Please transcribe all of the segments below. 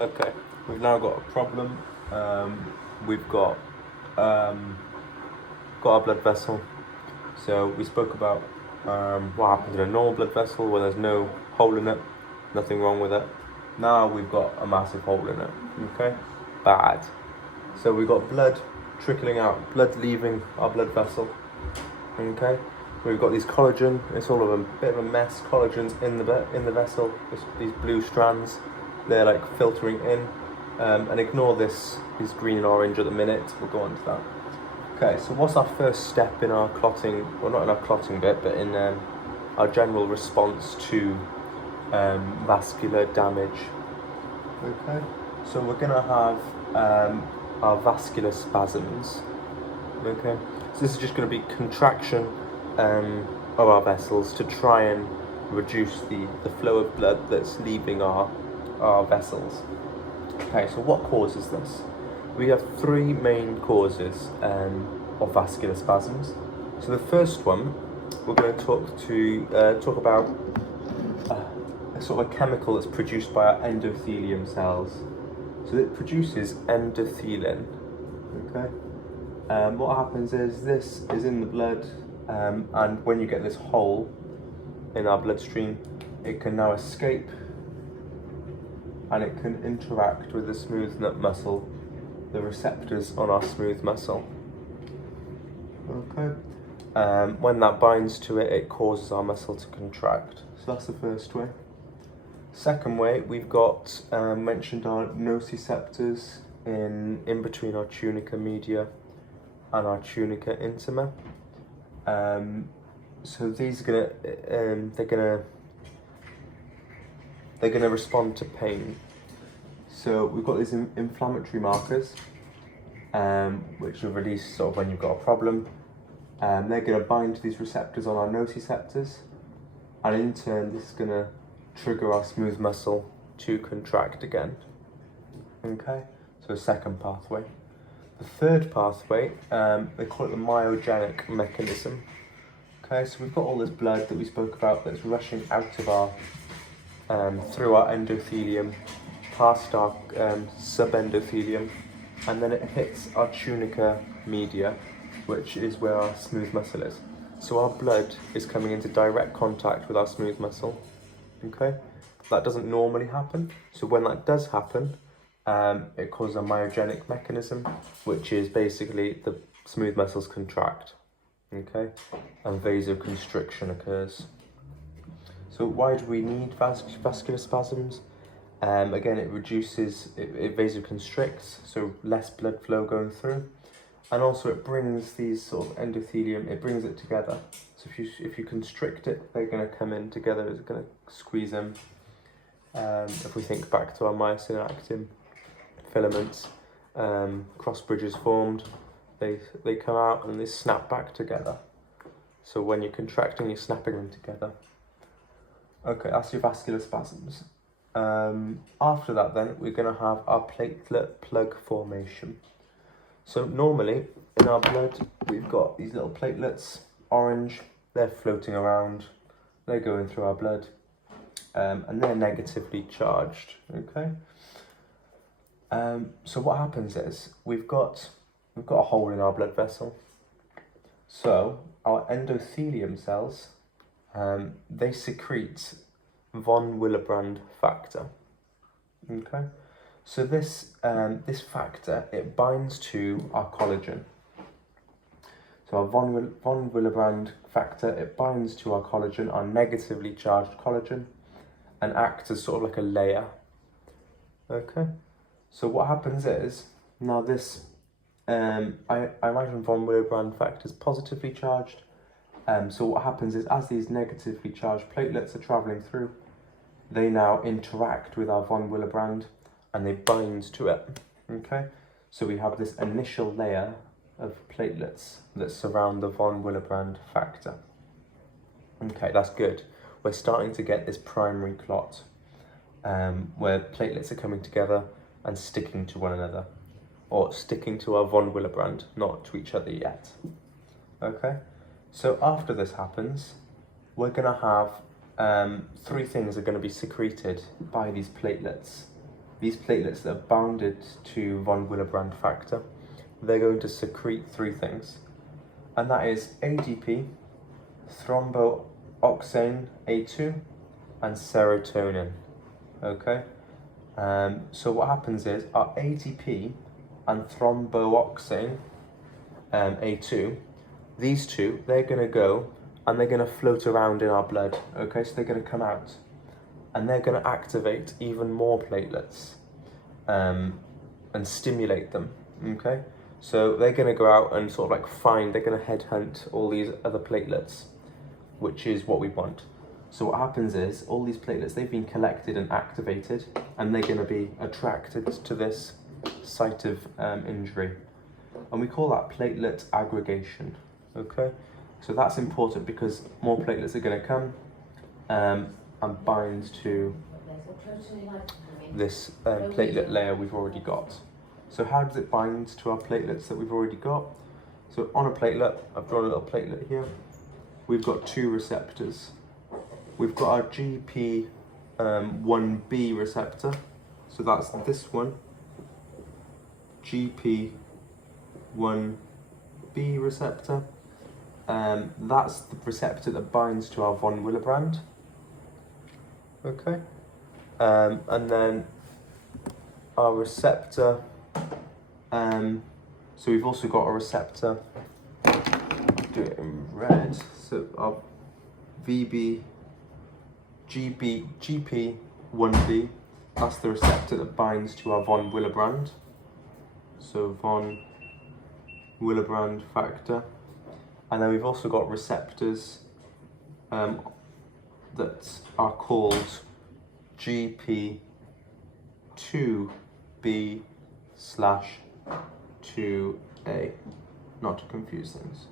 Okay, we've now got a problem. We've got a blood vessel. So we spoke about what happens in a normal blood vessel where there's no hole in it, nothing wrong with it. Now we've got a massive hole in it. Okay, bad. So we've got blood trickling out, blood leaving our blood vessel. Okay, we've got these collagen. It's all of a bit of a mess. Collagen's in the vessel. These blue strands, they're like filtering in. And ignore these green and orange at the minute. We'll go on to that. Okay, so what's our first step in our clotting? Well, not in our clotting bit, but in our general response to vascular damage. Okay, so we're gonna have our vascular spasms. Okay, so this is just going to be contraction of our vessels to try and reduce the flow of blood that's leaving our vessels. Okay, so what causes this? We have three main causes of vascular spasms. So the first one, we're going to talk about a sort of a chemical that's produced by our endothelium cells. So it produces endothelin. Okay. What happens is this is in the blood, and when you get this hole in our bloodstream, it can now escape and it can interact with the smooth muscle, the receptors on our smooth muscle. Okay. When that binds to it, it causes our muscle to contract. So that's the first way. Second way, we've got mentioned our nociceptors in between our tunica media and our tunica intima. So these are they're gonna respond to pain. So we've got these inflammatory markers, which are released sort of when you've got a problem. They're gonna bind to these receptors on our nociceptors, and in turn, this is gonna trigger our smooth muscle to contract again. Okay, so second pathway. The third pathway, they call it the myogenic mechanism. Okay, so we've got all this blood that we spoke about that's rushing out of our, through our endothelium, past our subendothelium, and then it hits our tunica media, which is where our smooth muscle is. So our blood is coming into direct contact with our smooth muscle. Okay, that doesn't normally happen. So when that does happen, it causes a myogenic mechanism, which is basically the smooth muscles contract, okay, and vasoconstriction occurs. So why do we need vascular spasms? Again, it reduces, it vasoconstricts, so less blood flow going through, and also it brings these sort of endothelium, it brings it together. So if you constrict it, they're going to come in together, it's going to squeeze them. If we think back to our myosin actin filaments, cross bridges formed, they come out and they snap back together. So when you're contracting, you're snapping them together. Okay, that's your vascular spasms. After that then, we're going to have our platelet plug formation. So normally, in our blood, we've got these little platelets, orange, they're floating around, they're going through our blood, and they're negatively charged, okay? So what happens is, we've got a hole in our blood vessel. So our endothelium cells, they secrete von Willebrand factor. Okay, so this factor, it binds to our collagen. So our von Willebrand factor, it binds to our collagen, our negatively charged collagen, and acts as sort of like a layer. Okay, so what happens is, now this, I imagine von Willebrand factor is positively charged. So what happens is, as these negatively charged platelets are travelling through, they now interact with our von Willebrand and they bind to it. Okay, so we have this initial layer of platelets that surround the von Willebrand factor. Okay, that's good. We're starting to get this primary clot, where platelets are coming together and sticking to one another, or sticking to our von Willebrand, not to each other yet. Okay, so after this happens, we're going to have three things are going to be secreted by these platelets. these platelets that are bounded to von Willebrand factor, they're going to secrete three things, and that is ADP, thromboxane A2, and serotonin. Okay, so what happens is our ADP and thromboxane A2, these two, they're going to go and they're going to float around in our blood. Okay, so they're going to come out and they're going to activate even more platelets and stimulate them. Okay, so they're going to go out and sort of like they're going to headhunt all these other platelets, which is what we want. So what happens is all these platelets, they've been collected and activated, and they're going to be attracted to this site of injury, and we call that platelet aggregation. Okay, so that's important because more platelets are going to come and bind to this platelet layer we've already got. So how does it bind to our platelets that we've already got? So on a platelet, I've drawn a little platelet here, we've got two receptors. We've got our GP1B receptor, so that's this one, GP1B receptor. That's the receptor that binds to our von Willebrand. Okay, and then our receptor, so we've also got a receptor, I'll do it in red, so our GP1B, that's the receptor that binds to our von Willebrand. So von Willebrand factor. And then we've also got receptors that are called GP2B/2A, not to confuse things.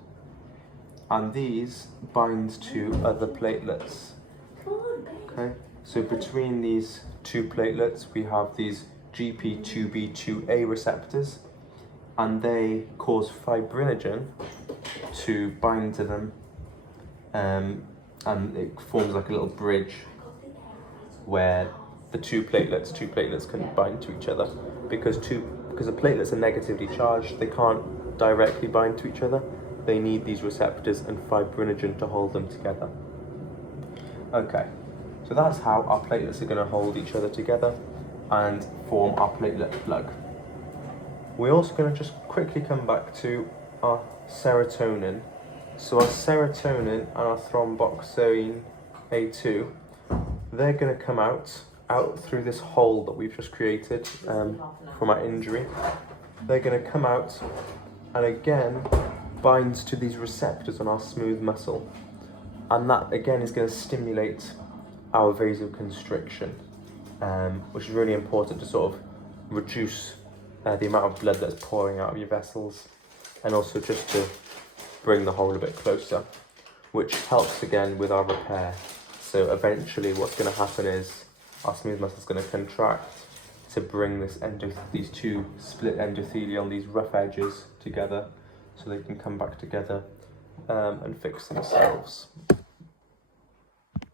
And these bind to other platelets. Okay, so between these two platelets we have these GP2B/2A receptors, and they cause fibrinogen to bind to them, and it forms like a little bridge where the two platelets can bind to each other, because the platelets are negatively charged, they can't directly bind to each other. They need these receptors and fibrinogen to hold them together. Okay, so that's how our platelets are going to hold each other together and form our platelet plug. We're also going to just quickly come back to our serotonin. So our serotonin and our thromboxane A2, they're going to come out through this hole that we've just created from our injury. They're going to come out and again binds to these receptors on our smooth muscle, and that again is going to stimulate our vasoconstriction, which is really important to sort of reduce the amount of blood that's pouring out of your vessels, and also just to bring the hole a bit closer, which helps again with our repair. So eventually what's going to happen is our smooth muscle is going to contract to bring these two split endothelial, these rough edges together, so they can come back together and fix themselves.